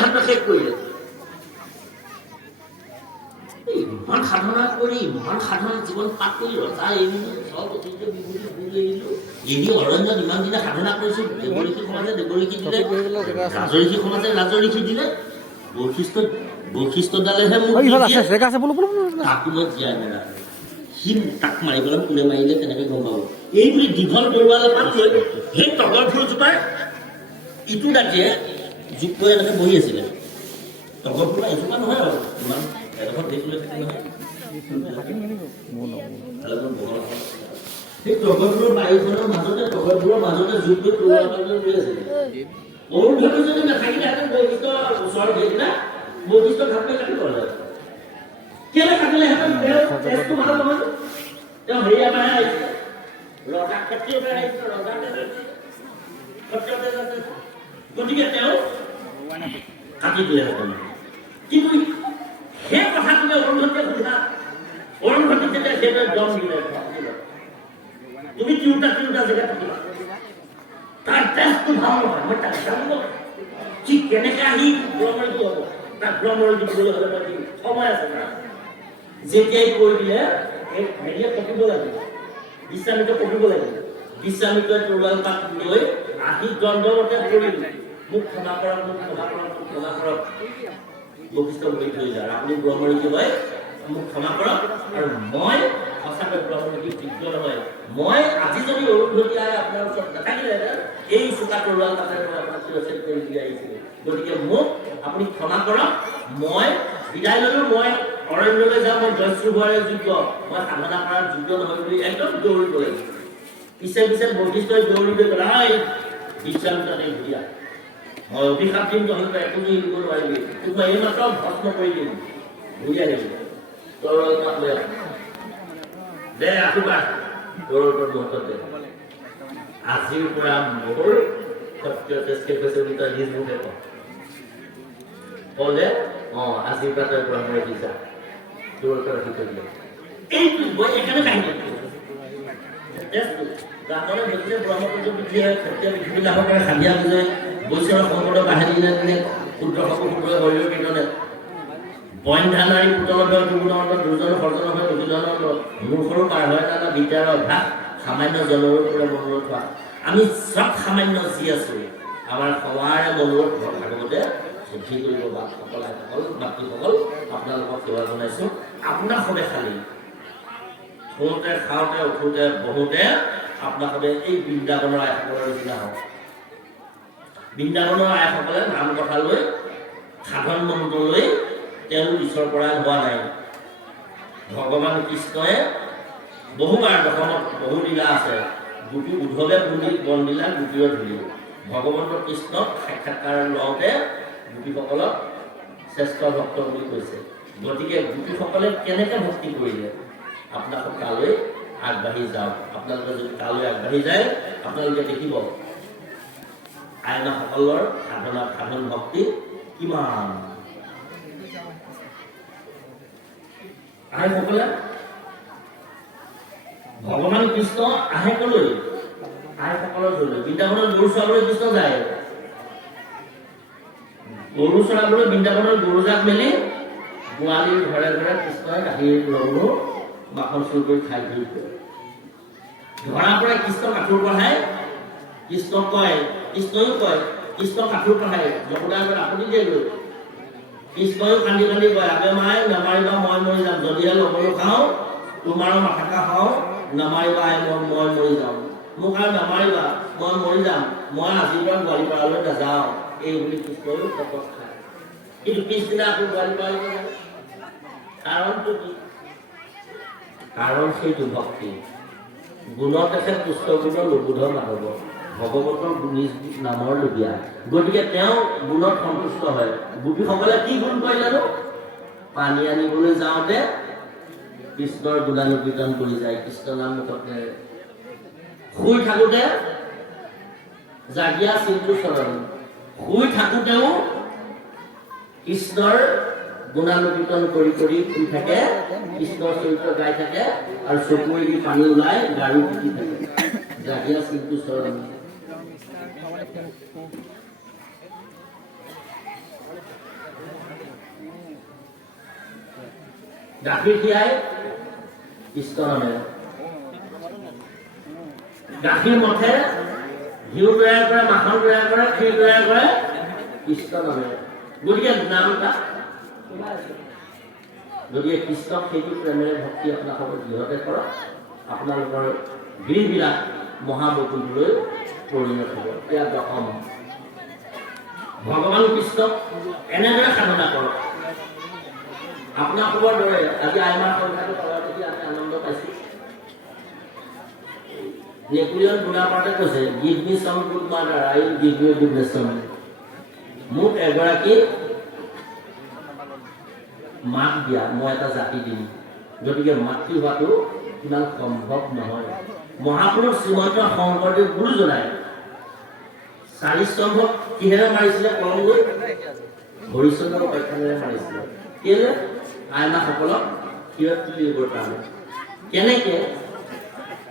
ভাষা শেষ কৰিলে ইমান সাধনা কৰি ইমান সাধনা জীৱন পাৰ কৰি ৰজা এৰিলো চব অতীত বিভূতি ঘূৰি এৰিলো এৰি অৰণ্যত ইমান দিনে সাধনা কৰিছো দেৱঋষি সমাজে দেৱঋষি দিলে ৰাজঋষি সমাজে ৰাজঋষি দিলে বৈশিষ্ট্যডালেহে মোক তাকো মই জীয়াই নেৰাখে সি তাক মাৰিবলৈ কোনে মাৰিলে তেনেকৈ গম পাব এই বুলি দীঘল বৰুৱালে পাত লৈ সেই তগৰ ফুলজোপাৰ ইটো দাঁতিয়ে জোক কৰি এনেকৈ বহি আছিলে তগৰ ফুল এজোপা নহয় আৰু ইমান এডোখৰ দেখিলে নহয় সেই তগৰ ফুলৰ বাৰীখনৰ মাজতে তগৰ ফুলৰ মাজতে জোক কৰি তৰুৱা ৰৈ আছিলে অৰুন্ধতী যদি নাথাকিলেহেঁতেন বৈশিষ্ট্য ওচৰত গৈ পেলাই বৈশিষ্ট্য ঘাট পাই কাটি ল'লে কেলে কাটিলেহেঁতেন তেজটো ভাল নহয় তেওঁ হেৰিয়া পাই আহিছিলে ৰজা ক্ষত্ৰিয় পাই আহিছিলে ৰজা গতিকে তেওঁ কাটি দিলেহেঁতেন কিন্তু সেই কথাটোকে অৰুন্ধতীয়ে সোধা অৰুন্ধতী যেতিয়া সেইটোৱে দম দিলে তুমি তিৰোতা জেগাত থাকিবা তাৰ তেজটো ভাল নহয় মই তাক জানিব সি কেনেকে আহি ব্ৰহ্মৰীতি হ'ব তাক ব্ৰহ্মৰীতি দিবলৈ হ'লে সময় আছে তাৰ যেতিয়াই কৈ দিলে হেৰিয়ে পকিব লাগিব বিশ্বামিত্ৰই পকিব লাগিব বিশ্বামিত্ৰই তৰোৱাল পাত লৈ আহি দণ্ডৱতে পৰিল মোক ক্ষমা কৰক মোক ক্ষমা কৰক মোক ক্ষমা কৰক বৈশিষ্ট্য বহি থৈ যায় আপুনি ব্ৰহ্মৰীতি হয় মোক ক্ষমা কৰক আৰু মই সঁচাকৈ ব্ৰহ্মৰীতি যোগ্য নহয় মই আজি যদি অৰুন্ধতী আই আপোনাৰ ওচৰত নাথাকিলেহেঁতেন এই চোকা তৰোৱাল পাতেৰে মই আপোনাক চিৰচেদ কৰি দি আহিছিলোঁ গতিকে মোক আপুনি ক্ষমা কৰক মই বিদায় ল'লোঁ মই অৰণ্যলৈ যাওঁ মই জয়শ্ৰী হোৱাৰে যোগ্য মই সাধনা কৰাৰ যোগ্য নহয় বুলি একদম দৌৰিব লাগিব পিছে পিছে বৈশিষ্ট্যই দৌৰি গৈ পেলাই বিশ্বামিত্ৰতে ঘূৰিয়া মই অভিশাপ দিম তহঁতে একো দিব নোৱাৰিবি তোক মই এইমাত্ৰ ভস্ম কৰি দিম ঘূৰি আহিবি তৰোৱাল পাত লৈ দে আশীৰ্বাদ তৰোৱাল মুহূৰ্তত দে আজিৰ পৰা মোৰ ক্ষত্ৰিয় তেজ শেষ হৈছে বুলি তই নিজ মুখে ক'লে আজিৰ পৰা তই ব্ৰহ্মৰীতি যা দূৰৰ পৰা ৰাখি থৈ দিলে এইটো মই একেবাৰে কাহিনী ব্ৰাহ্মণে দেখিলে ব্ৰহ্মপুত্ৰ পৃথিৱী হয় ক্ষত্ৰিয় পৃথিৱী লাভৰ কাৰণে সান্ধিয়া বুজে বৈশ্যৰ সম্পদক বাহাৰি দিনে দিনে ক্ষুদ্ৰ শৰীৰ শৰীৰ কীৰ্তনে বইন ধানাৰী পুতলৰ দুৰ্জন সৰ্জন হয় দুৰ্জনৰ মূৰ্খৰো পাৰ হয় এটা বিদ্যাৰ অভ্যাস সামান্য জনৰো পৰা মনোৰথ হোৱা আমি চব সামান্য যি আছো আমাৰ সমাৰে মনোৰথ ভাগৱতে সিদ্ধি কৰিব বাপসকল আইসকল মাতৃসকল আপোনালোকক সেৱা জনাইছোঁ আপোনাক সবে খালী শুওঁতে খাওঁতে উঠোঁতে বহোঁতে আপোনাক সবে এই বৃন্দাবনৰ আইসকলৰ নিচিনা হওক বৃন্দাবনৰ আইসকলে নাম কথা লৈ সাধন মন্ত্ৰ লৈ তেওঁলোক ঈশ্বৰ পৰায়ণ হোৱা নাই ভগৱান কৃষ্ণই বহুবাৰ দশমত বহু লীলা আছে গোপী উদ্ধৱে বন দিলা গোপীয় ধূলি ভগৱন্ত কৃষ্ণক সাক্ষাৎকাৰ লওঁতে গোপীসকলক শ্ৰেষ্ঠ ভক্ত বুলি কৈছে গতিকে গোপীসকলে কেনেকৈ ভক্তি কৰিলে আপোনালোক তালৈ আগবাঢ়ি যাওক আপোনালোকে যদি তালৈ আগবাঢ়ি যায় আপোনালোকে দেখিব আইনাসকলৰ সাধন ভক্তি কিমান আইসকলে ভগৱান কৃষ্ণ আহে কলৈ আইসকলৰ ধৰিলে বৃন্দাবনৰ গৰু চৰাবলৈ কৃষ্ণ যায় গৰু চৰাবলৈ বৃন্দাবনৰ গৰু জাক মেলি গোৱালিৰ ঘৰে ঘৰে কৃষ্ণই গাখীৰ লঘু মাখন চুৰ কৰি খাই ঘূৰি ফুৰে ধৰা পৰা কৃষ্ণ কাঠোৰ পঢ়াই কৃষ্ণক কয় কৃষ্ণইও কয় কৃষ্ণ কাঠোৰ পঢ়াই যশোদাৰ পৰা আপুনি দিয়ে গৈ কৃষ্ণইও কান্দি কান্দি কয় আগে মায়ে নামাৰিবা মই মৰি যাম যদিহে লগৰো খাওঁ তোমাৰো মাথাকা খাওঁ নামাৰিবা মই মৰি যাম মোক আৰু নামাৰিবা মই মৰি যাম মই আজিৰ পৰা গোৱালিপাৰালৈ নাযাওঁ এই বুলি কৃষ্ণইও শপত খায় কিন্তু পিছদিনা আকৌ গোৱালিপাৰালৈ যায় কাৰণটো কি কাৰণ সেইটো ভক্তি গুণত আছে পুষ্ট গুণৰ লুবোধ মাধৱ ভগৱন্তৰ নিজ নামৰ লুবিয়া গতিকে তেওঁ গুণত সন্তুষ্ট হয় গোপীসকলে কি গুণ কৰিলেনো পানী আনিবলৈ যাওঁতে কৃষ্ণৰ গুণানুকীৰ্তন কৰি যায় কৃষ্ণ নাম মুখত শুই থাকোঁতে জাগিয়া চিন্তু চৰণ শুই থাকোঁতেও কৃষ্ণৰ গুণানুকীৰ্তন কৰি কৰি শুই থাকে কৃষ্ণৰ চৰিত্ৰ গাই থাকে আৰু চকুৰে দি পানী ওলাই গাড়ী পিটি থাকে জাগিয়া চিন্তু চৰণ গাখীৰ খীৰাই কৃষ্ণ নামেৰে, গাখীৰ মঠে ঘিউ তৈয়াৰ কৰে, মাখন তৈয়াৰ কৰে, ক্ষীৰ তৈয়াৰ কৰে কৃষ্ণ নামেৰে। গতিকে নাম এটা গতিকে কৃষ্ণক সেইটো প্ৰেমেৰে ভক্তি আপোনালোকৰ গৃহতে কৰক, আপোনালোকৰ গৃহবিলাক মহাবতুলৈ পৰিণত হ'ব। এয়া দশম। ভগৱান কৃষ্ণক এনেদৰে সাধনা কৰক। আপোনালোকৰ দৰে আজি আইমাৰ সংখ্যাটো পাৱাৰ দেখি আমি আনন্দ পাইছোঁ। নেপোলিয়ন বোনাপাৰ্টে কৈছে, give me some good mother, I will give you good nation. মোক এগৰাকী মাক দিয়া, মই এটা জাতি দিম। গতিকে মাতৃ হোৱাটো ইমান সম্ভৱ নহয়। মহাপুৰুষ শ্ৰীমন্ত শংকৰদেৱ গুৰুজনাই 4 স্তম্ভক কিহেৰে মাৰিছিলে? কলম লৈ হৰিচন্দ্ৰ উপাখ্যানেৰে মাৰিছিলে। কেলে? আইমাসকলক শিৰত তুলি এইবোৰ কাৰণে। কেনেকে?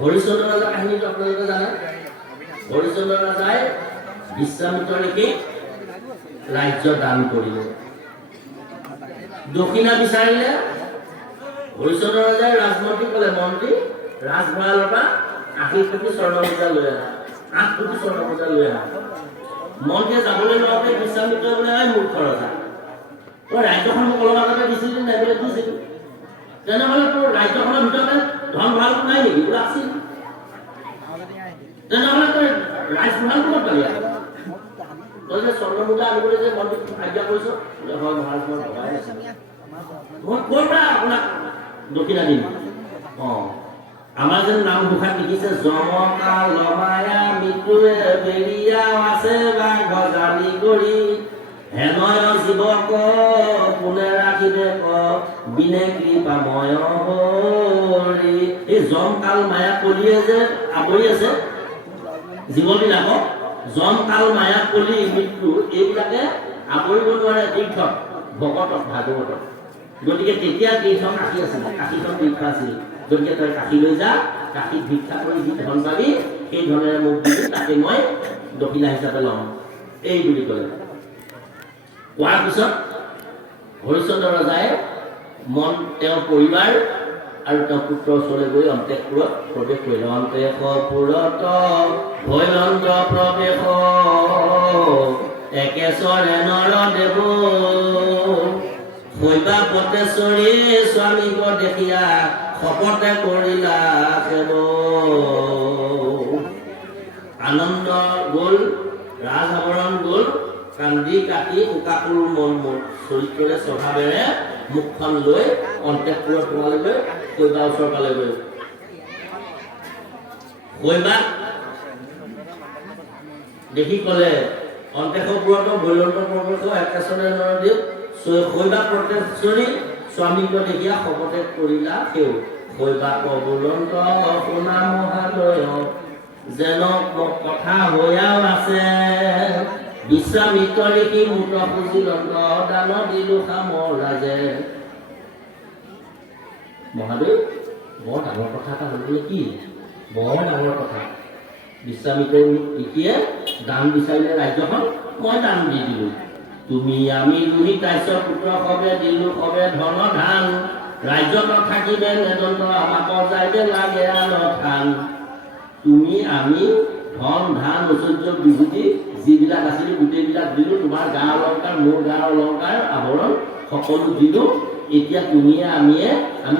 হৰিচন্দ্ৰ ৰজা কাহিনীটো আপোনালোকে জানে। হৰিচন্দ্ৰ ৰজাই বিশ্বামিত্ৰ লিখি ৰাজ্য দান কৰিলে। দক্ষিণা বিচাৰিলে। হৰিচন্দ্ৰ ৰজাই ৰাজমন্ত্ৰীক ক'লে, মন্ত্ৰী ৰাজভঁৰালৰ পৰা 80 কোটি স্বৰ্ণ মুদ্ৰা লৈ আহা, 8 কোটি স্বৰ্ণ মুদ্ৰা লৈ আহা। মন্ত্ৰীয়ে যাবলৈ লওঁতে বিশ্বামিত্ৰই বোলে, মূৰ্খ ৰজা, তই ৰাজ্যখন মোক অলপ আগতে দিছিলি নাই? বোলে দিছিলো। তেনেহ'লে তোৰ ৰাজ্যখনৰ ভিতৰতে ধন ভঁৰালটো নাই নেকি? বোলে আছিল। তেনেহ'লে তই ৰাজভঁৰাল ক'ত পালি? তই যে স্বৰ্ণ মুদ্ৰা আনিবলৈ যে মন্ত্ৰীক আজ্ঞা কৰিছ, হয় মহাৰাজ, মই ভবাই নাছিলো। মই ক'ৰ পৰা আপোনাক দক্ষিণা দিম? আমাৰ যেন নামঘোষাত লিখিছে, জমকা লমায়া মৃত্যুৱে বেৰিয়া আছে বা গজালি কৰি, হেনয় জীৱক কোনে ৰাখিবে ক বিনে কৃপাময় হৰি। এই জম কাল মায়া কলিয়ে যে আৱৰি আছে জীৱবিলাকক, জম কাল মায়া কলি মৃত্যু এইবিলাকে আৱৰিব নোৱাৰে তীৰ্থক, ভকতক, ভাগৱতক। গতিকে তেতিয়া তীৰ্থ কাশী আছিলে, কাশীখন তীৰ্থ আছিল। গতিকে তই কাশী লৈ যা, কাশীত ভিক্ষা কৰি যি ধন পাবি সেই ধনেৰে মোক দিবি, তাকে মই দক্ষিণা হিচাপে ল'ম, এই বুলি ক'লে। কোৱাৰ পিছত হৰিচন্দ্ৰ ৰজাই তেওঁৰ পৰিবাৰ আৰু তেওঁৰ পুত্ৰৰ ওচৰলৈ গৈ অন্তেশপুৰত প্ৰৱেশ কৰিলে। অন্তেশপুৰত ভৈৰন্ত প্ৰৱেশ একেশ্বৰে নৰদেৱ, শৈবা পটেশ্বৰী স্বামীক দেখিয়া শপতে কৰিলা সেৱ। আনন্দ গ'ল, ৰাজ আৱৰণ গ'ল, কান্দি কাটি শোকাকুৰ মন চৰিত্ৰৰে স্বভাৱেৰে মুখখন লৈ অন্তেশপুৰত সোমালেগৈ, শৈবা ওচৰ পালেগৈ। শৈবাক দেখি ক'লে, অন্তেশপুৰত ভৈৰন্ত প্ৰৱেশ একেশ্বৰে নৰদেৱ, শৈবা পটেশ্বৰী স্বামীক দেখিয়া শপতে কৰিলা সেৱ। শৈবা কবুলন্ত শুনা মহাদয়, যেন কথা হৈয়াও আছে, বিশ্বামিত্ৰ লিখি মূত পুজিলন্ত, দান দিলো সামৰ ৰাজে। মহাদেৱ, বৰ ডাঙৰ কথা এটা হ'ল। বোলে কি? বৰ ডাঙৰ কথা। বিশ্বামিত্ৰই লিখিয়ে দান বিচাৰিলে ৰাজ্যখন, মই দান দি দিলো। তুমি আমি দুহি কাশ্যপ পুত্ৰ সবে দিলো সবে ধন ধান, ৰাজ্যত থাকিবে নেদন্ত আমাক যাইবে লাগে আন ধান। তুমি আমি ধন ধান ঐশ্বৰ্য বিভূতি যিবিলাক আছিলে গোটেইবিলাক দিলো, তোমাৰ গা অলংকাৰ, মোৰ গাৰ অলংকাৰ আভৰণ সকলো দিলো। এতিয়া তুমিয়ে আমি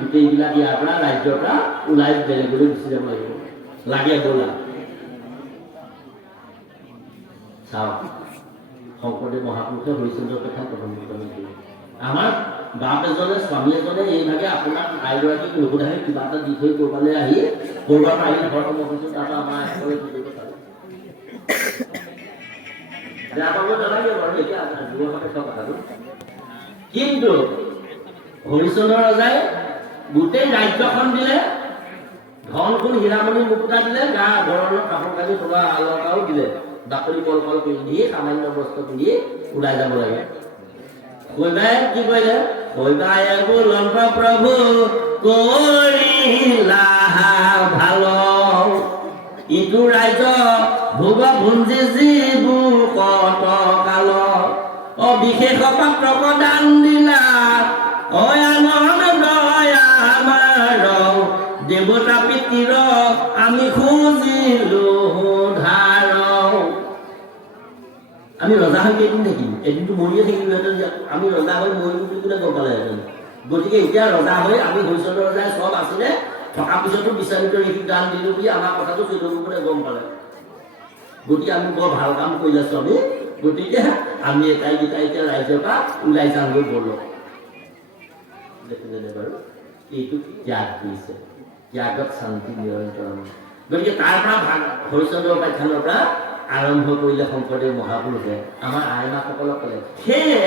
গোটেইবিলাক ইয়াৰ পৰা ৰাজ্যৰ পৰা ওলাই বেলেগলৈ গুচি যাব লাগিব, লাগে ব'লা। চাওক, শংকৰদেৱ মহাপুৰুষে হৰিচন্দ্ৰ কথা প্ৰথম কৰিলে। আমাৰ বাপ এজনে, স্বামী এজনে এইভাগে আপোনাক আইগৰাকীক নুসুধাহে কিবা এটা দি থৈ ক'ৰবালৈ আহি ক'ৰবাৰ পৰা আহি ঘৰ সময় কৈছোঁ, তাৰপৰা আমাৰ একেবাৰে কি কৰিব পাৰোঁ। বেয়া পাব নালাগে বাৰু, এতিয়া যুৱ সাপেক্ষ কথাটো। কিন্তু হৰিচন্দ্ৰ ৰজাই গোটেই ৰাজ্যখন দিলে, ধন সোণ হীৰামণি মুকুতা দিলে, গা ঘৰৰ কাপোৰ কানি তোমাৰ অলংকাৰো দিলে, বাকলি কল পিন্ধি সামান্য বস্ত্ৰ পিন্ধি ওলাই যাব লাগে। শৈবাই কি কৰিলে? শৈবাই বুলন্ত প্ৰভু কৰিলা ভাল, ইটো ৰাজ্য ভোগ ভুঞ্জি যিবোৰ কত কাল, বিশেষ পাত্ৰক দান দিলা, আনন্দ দেৱতা পিতৃৰ আমি খুজিলো ধাৰ। আমি ৰজা হৈ কেইদিন থাকিম, এদিনটো মৰিয়ে থাকিম। আমি ৰজা হৈ মৰিলো বুলি কোনে গম পালেহেঁতেন। গতিকে এতিয়া ৰজা হৈ আমি হৰিচন্দ্ৰ ৰজাই চব আছিলে, থকা পিছতো বিচাৰিত ঋষিক দান দিলো বুলি আমাৰ কথাটো চৈতন্যপুৰে গম পালে। গতিকে আমি বৰ ভাল কাম কৰি আছো আমি। গতিকে আমি এটাইকেইটা এতিয়া ৰাইজৰ পৰা ওলাই যামগৈ বলক। দেখিলেনে বাৰু? এইটো ত্যাগ কৰিছে, ত্যাগত শান্তি নিৰন্তৰম। গতিকে তাৰ পৰা হৰিচন্দ্ৰ উপাখ্যানৰ পৰা আৰম্ভ কৰিলে শংকৰদেৱ মহাপুৰুষে আমাৰ আইমাসকলক ক'লে। সেয়ে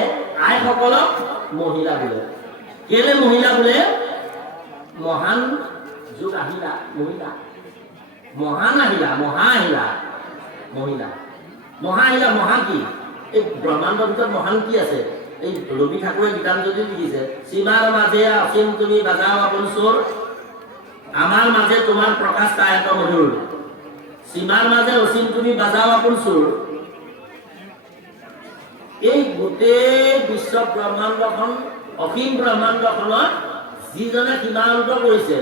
আইসকলক মহিলা বোলে। কেলে মহিলা বোলে? মহান যুগ আহিলা মহিলা, মহান আহিলা, মহা আহিলা মহিলা। মহা আহিলা, মহা কি? এই ব্ৰহ্মাণ্ডৰ ভিতৰত মহান কি আছে? এই ৰবি ঠাকুৰে গীতাঞ্জলি লিখিছে, সীমাৰ মাজে অসীম তুমি বাজাও আপোন চোৰ, আমাৰ মাজে তোমাৰ প্ৰকাশ কায়ক মধুৰ। সীমাৰ মাজে অসীম তুমি বাজাও আপোন চোৰ। এই গোটেই বিশ্ব ব্ৰহ্মাণ্ডখন, অসীম ব্ৰহ্মাণ্ডখনত যিজনে সীমান্ত কৰিছে,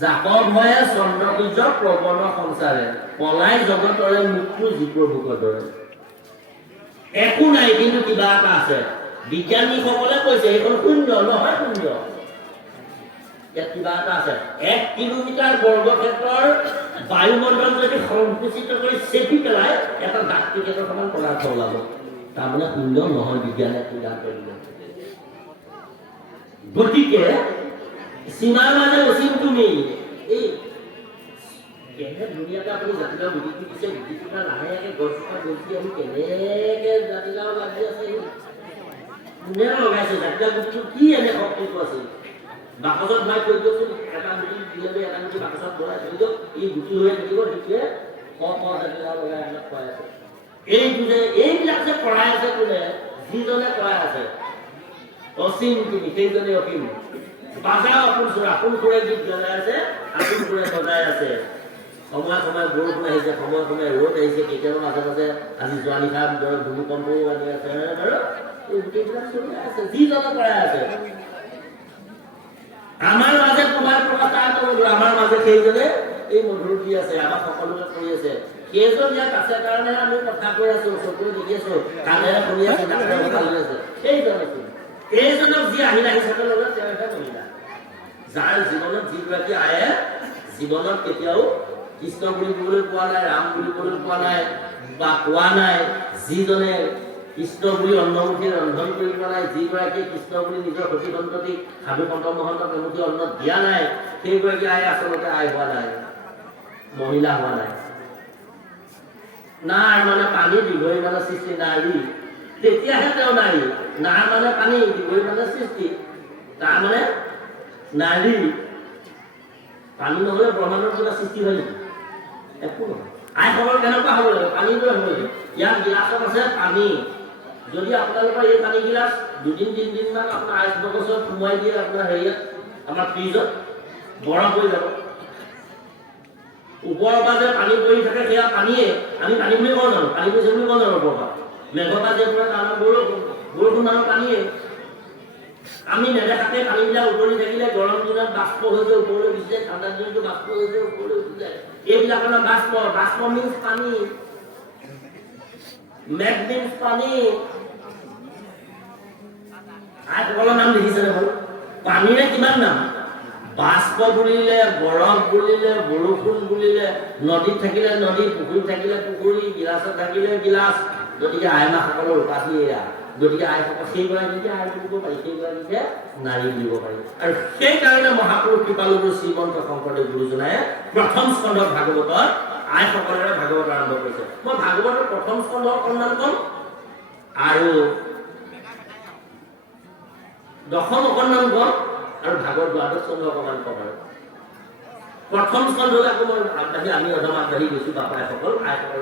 জাকৰ ভয়ে চন্দ্ৰবীৰ্য প্ৰবল সংসাৰে, পলাই জগতৰে মৃত্যু জীপ্ৰভোগৰ দৰে। একো নাই, কিন্তু কিবা এটা আছে। বিজ্ঞানীসকলে কৈছে এইখন শূন্য নহয়, শূন্য। ইয়াত কিবা এটা আছে। 1 কিলোমিটাৰ বৰ্গক্ষেত্ৰৰ বায়ুমণ্ডল যদি সংকুচিত কৰি চেপি পেলাই এটা ডাক টিকেটৰ সমান পদাৰ্থ ওলাব। তাৰমানে শূন্য নহয়, বিজ্ঞানে সিদ্ধান্ত দিলে। গতিকে সীমাৰ মাজে অসীম তুমি, এই কেনে ধুনীয়াকে আপুনি জাতিলাও গুটিটো দিছে, গুটিটো লাহেকে গছজোপা গছি আমি কেনেকে জাতিলাও লাগি আছে। কোনে লগাইছে জাতিলাও গুটিটো? কি এনে শক্তিটো আছে? বাকচত ভৰাই থৈ দিয়কচোন, এটা গুটি দিলে এটা গুটি বাকচত ভৰাই থৈ দিয়ক, ই গুটি হৈ থাকিব। তেতিয়া জাতিলাও লগাই এইবিলাক খুৱাই আছে। এইটো যে এইবিলাক যে কৰাই আছে কোনে? যিজনে কৰাই আছে। অসীম তুমি, সেইজনে অসীম। বাজাও আপোন চোৰ, আপোন চোৰে গীত জ্বলাই আছে, আপোন চোৰে বজাই আছে। সময়ে সময়ে বৰষুণ আহিছে, সময়ে সময়ে ৰ'দ আহিছে, কেতিয়াবা মাজে মাজে আজি যোৱা নিশা ভূমিকম্পও আনি আছে বাৰু। এই গোটেইবিলাক চলি আছে, যিজনে কৰাই আছে। আমাৰ মাজে তোমাৰ প্ৰকাশ কায়ক মধুৰ, আমাৰ মাজে সেইজনে এই মধুৰ দি আছে, আমাক সকলোকে কৰি আছে। সেইজন ইয়াত আছে কাৰণে আমি কথা কৈ আছো, চকুৰে দেখি আছো, কাণেৰে শুনি আছো, নাকেৰে কথা লৈ আছে। সেইজন আছিল। এইজনক যি আহিলা হিচাপে ল'লে তেওঁহে মহিলা। যাৰ জীৱনত যিগৰাকী আয়ে জীৱনত কেতিয়াও কৃষ্ণ বুলিবলৈ পোৱা নাই, ৰাম বুলিবলৈ পোৱা নাই বা কোৱা নাই, যিজনে কৃষ্ণ বুলি অন্নমুঠি ৰন্ধন কৰি পোৱা নাই, যিগৰাকীয়ে কৃষ্ণ বুলি নিজৰ সতী সন্ততিক সাধু সন্ত মহন্তক এমুঠি অন্ন দিয়া নাই, সেইগৰাকী আই আচলতে আই হোৱা নাই, মহিলা হোৱা নাই। নাৰ মানে পানী, দীঘৈ মানে সৃষ্টি, নাৰী। তেতিয়াহে তেওঁ নাৰী। নাৰ মানে পানী, দীঘৈ মানে সৃষ্টি, তাৰ মানে নাৰী। পানী নহলে ব্ৰহ্মাণ্ডৰ কিবা সৃষ্টি হয় নেকি? একো নহয়। আইসকল কেনেকুৱা হ'ব লাগে? পানী লৈ হ'ব লাগে। ইয়াত গিলাচত আছে পানী। যদি আপোনালোকৰ এই পানী গিলাচ 2-3 মান আপোনাৰ আইচ বক্সত সোমোৱাই দিয়ে, আপোনাৰ হেৰিয়াত আমাৰ ফ্ৰিজত, বৰফ হৈ যাব। ওপৰৰ পৰা যে পানী পৰি থাকে সেয়া পানীয়ে, আমি পানী বুলি কওঁ জানো? পানী পৰিছে বুলি কওঁ জানো? ওপৰৰ পৰা মেঘৰ পৰা যে পৰে তাৰ বৰষুণ আমাৰ পানীয়ে। আমি নেদেখাতে পানীবিলাক উতলি থাকিলে গৰম দিনত বাষ্প হৈ যায় ওপৰলৈ গুচি যায়, ঠাণ্ডা দিনতো বাষ্প হৈ যায় ওপৰলৈ গুচি যায়। এইবিলাক আমাৰ বাষ্প। বাষ্প মিন্স পানী, মেঘ মিন্স পানী। আইসকলৰ নাম দেখিছেনে বাৰু? পানীৰে কিমান নাম? বাষ্প বুলিলে, বৰফ বুলিলে, বৰষুণ বুলিলে, নদীত থাকিলে নদী, পুখুৰীত থাকিলে পুখুৰী, গিলাচত থাকিলে গিলাচ। গতিকে আইমাসকলৰ উপাধি এয়া। গতিকে আইসকল সেইগৰাকীকে আই বুলিব পাৰি, সেইগৰাকীকে নাৰী বুলিব পাৰি। আৰু সেইকাৰণে মহাপুৰুষ কৃপালুগুৰু শ্ৰীমন্ত শংকৰদেৱ গুৰুজনাই প্ৰথম স্কন্ধত ভাগৱতত আইসকলেৰে ভাগৱত আৰম্ভ কৰিছে। মই ভাগৱতৰ প্ৰথম স্কন্ধৰ অকণমান কম আৰু দশম অকণমান কম আৰু ভাগৱত দ্বাদশ স্কন্ধ অকণমান কম। আৰু প্ৰথম স্কন্ধত আকৌ মই আগবাঢ়ি আমি অধম আগবাঢ়ি গৈছো বাপাইসকল, আইসকল।